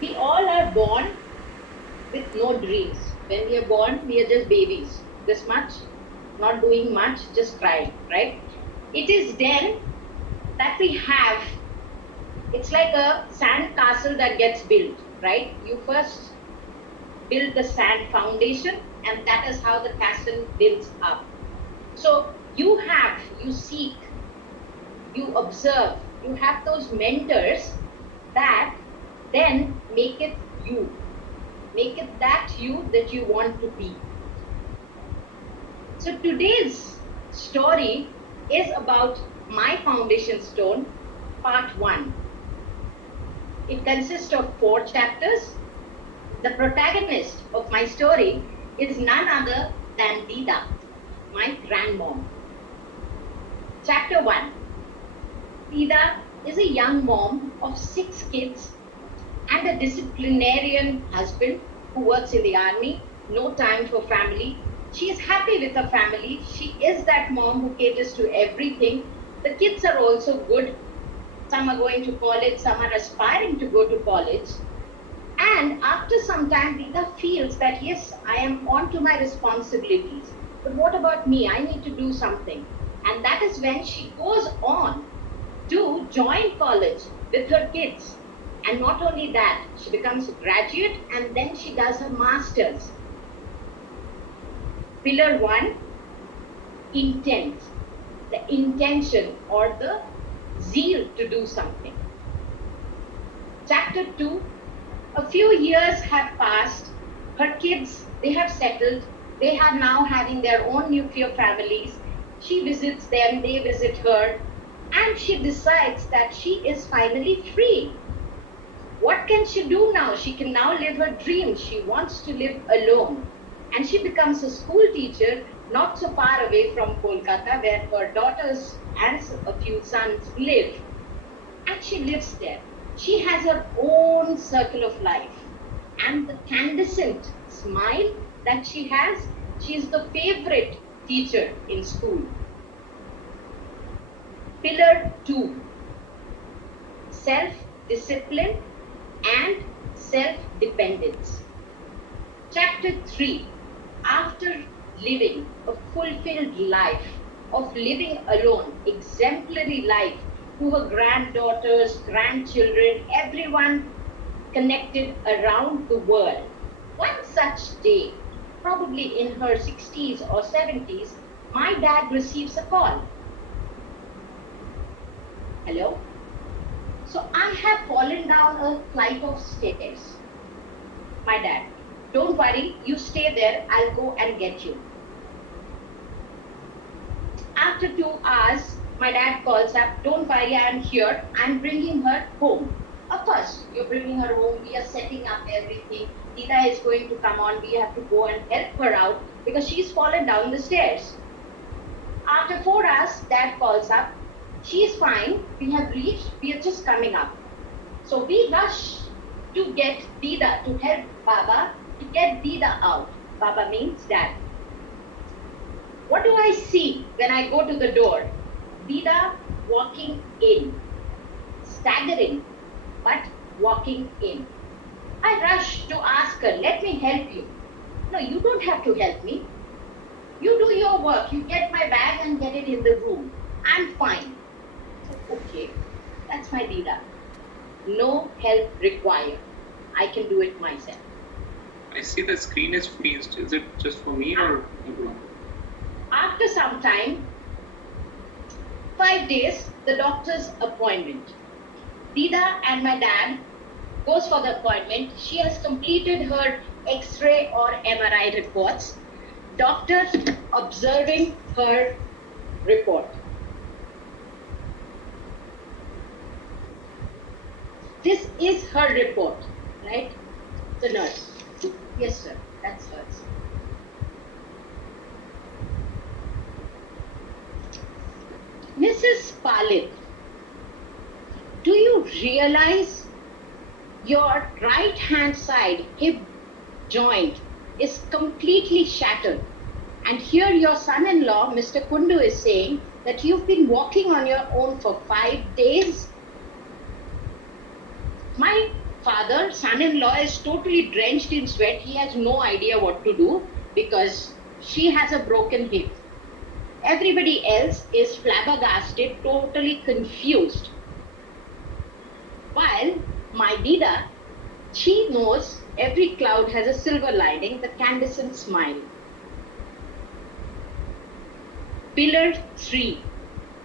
We all are born with no dreams. When we are born, we are just babies. This much, not doing much, just crying, right? It is then that we have, it's like a sand castle that gets built, right? You first build the sand foundation, and that is how the castle builds up. So you seek, you observe, you have those mentors that then make it that you that you want to be. So today's story is about My Foundation Stone, part 1. It consists of 4 chapters. The protagonist of my story is none other than Dida, my grandmom. Chapter 1. Dida is a young mom of 6 kids and a disciplinarian husband who works in the army, no time for family. She is happy with her family. She is that mom who caters to everything. The kids are also good. Some are going to college, some are aspiring to go to college. And after some time, Dida feels that, yes, I am on to my responsibilities. But what about me? I need to do something. And that is when she goes on to join college with her kids. And not only that, she becomes a graduate and then she does her master's. Pillar 1, intent. The intention or the zeal to do something. Chapter 2, a few years have passed. Her kids, they have settled. They are now having their own nuclear families. She visits them, they visit her. And she decides that she is finally free. What can she do now? She can now live her dream. She wants to live alone. And she becomes a school teacher not so far away from Kolkata, where her daughters and a few sons live. And she lives there. She has her own circle of life. And the candescent smile that she has, she is the favorite teacher in school. Pillar 2, self-discipline and self-dependence. Chapter 3, after living a fulfilled life of living alone, exemplary life to her granddaughters, grandchildren, everyone connected around the world. One such day, probably in her 60s or 70s, my dad receives a call. Hello? So I have fallen down a flight of stairs. My dad, don't worry, you stay there, I'll go and get you. After 2 hours, my dad calls up, don't worry, I'm here, I'm bringing her home. Of course, you're bringing her home, we are setting up everything. Dida is going to come on, we have to go and help her out because she's fallen down the stairs. After 4 hours, dad calls up, she's fine, we have reached, we are just coming up. So we rush to get Dida, to help Baba, to get Dida out. Baba means dad. What do I see when I go to the door? Dida walking in, staggering, but walking in. I rush to ask her, let me help you. No, you don't have to help me. You do your work, you get my bag and get it in the room. I'm fine. Okay, that's my Dida. No help required. I can do it myself. I see the screen is freezed. Is it just for me or everyone? After some time, 5 days, the doctor's appointment. Dida and my dad goes for the appointment. She has completed her X-ray or MRI reports. Doctor observing her report. This is her report, right? The nurse. Yes, sir, that's hers. Mrs. Palit, do you realize your right hand side hip joint is completely shattered? And here your son-in-law, Mr. Kundu, is saying that you've been walking on your own for 5 days. My father, son-in-law is totally drenched in sweat. He has no idea what to do because she has a broken hip. Everybody else is flabbergasted, totally confused. While my Dida, she knows every cloud has a silver lining, the Candacean smile. Pillar 3,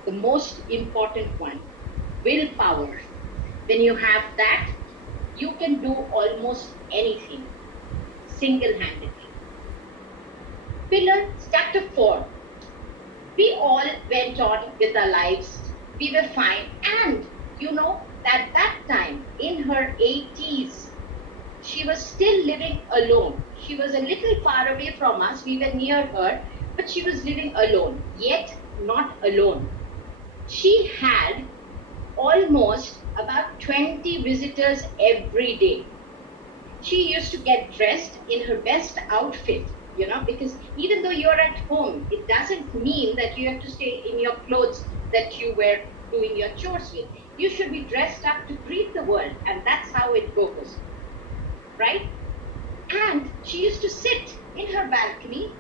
the most important one, willpower. When you have that, you can do almost anything single-handedly. Pillar chapter 4. We all went on with our lives. We were fine. And you know, at that time, in her 80s, she was still living alone. She was a little far away from us. We were near her, but she was living alone, yet not alone. She had almost about 20 visitors every day. She used to get dressed in her best outfit, you know, because even though you're at home, it doesn't mean that you have to stay in your clothes that you were doing your chores with. You should be dressed up to greet the world, and that's how it goes, right? And she used to sit in her balcony,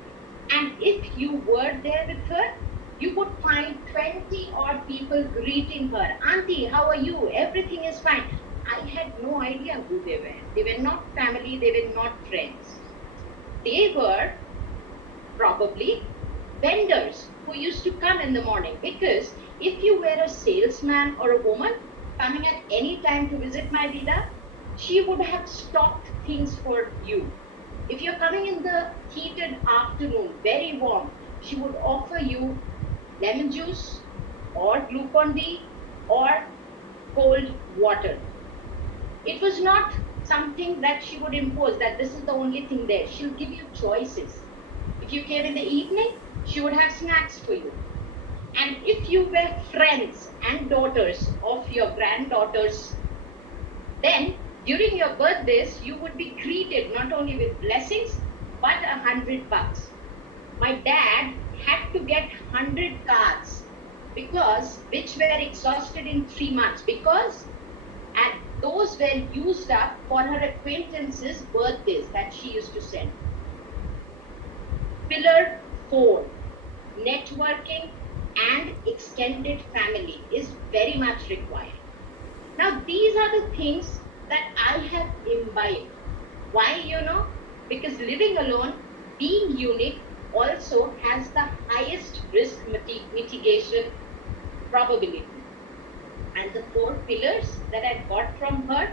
and if you were there with her, you would find 20 odd people greeting her. Auntie, how are you? Everything is fine. I had no idea who they were. They were not family, they were not friends. They were probably vendors who used to come in the morning, because if you were a salesman or a woman coming at any time to visit my Dida, she would have stocked things for you. If you're coming in the heated afternoon, very warm, she would offer you lemon juice or Glucon-D or cold water. It was not something that she would impose, that this is the only thing there. She'll give you choices. If you came in the evening, she would have snacks for you. And if you were friends and daughters of your granddaughters, then during your birthdays, you would be greeted not only with blessings, but $100. My dad had to get 100 cards, which were exhausted in 3 months, because and those were used up for her acquaintances' birthdays that she used to send. Pillar 4, networking and extended family is very much required. Now, these are the things that I have imbibed. Why, you know? Because living alone, being unique, also has the highest risk mitigation probability. And the 4 pillars that I got from her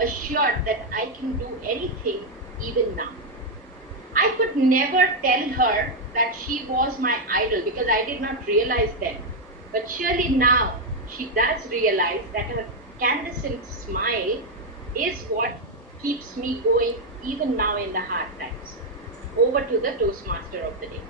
assured that I can do anything even now. I could never tell her that she was my idol, because I did not realize then. But surely now she does realize that her Candacean smile is what keeps me going even now in the hard times. Over to the Toastmaster of the day.